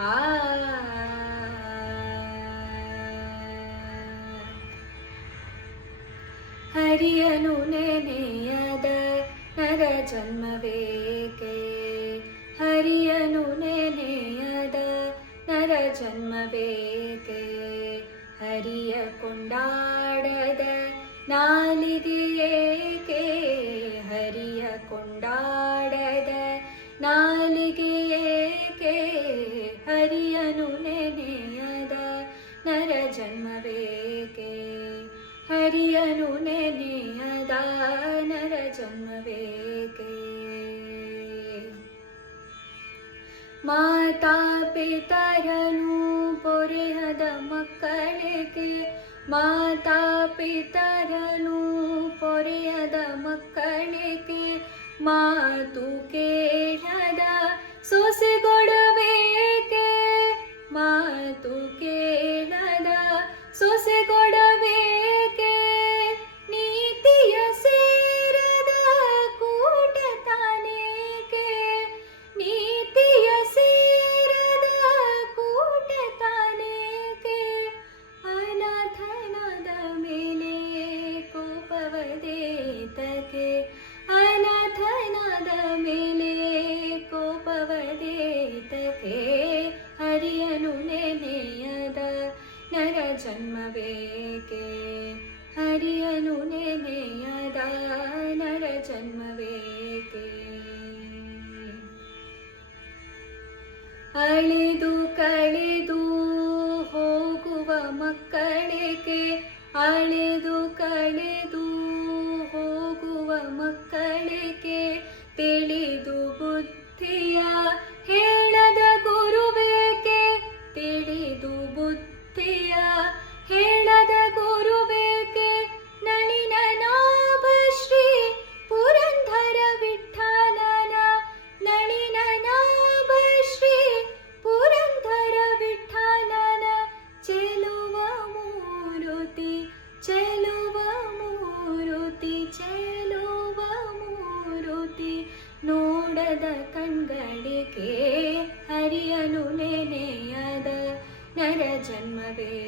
हरिणु ने नेद नर जन्म वेके हरिनु नर जन्म वेके कुण्डाडद नालिके हरिहर कुण्डा हरिणुने अदा नर जन्म वे के हरियणु ने नेदा नर जन्मवे माता पितार पोरे अद मक्के मा मता पितार पोरे अद मक्के मातुे जन्मवेके हरियनुने नेयदा नरजन्मवेके अलिदु कलिदु होगुव मक्कलेके अलिदु ನೋಡದ ಕಂಗಳಿಕೆ ಹರಿಯನು ನೆನೆಯದ ನರ ಜನ್ಮವೇ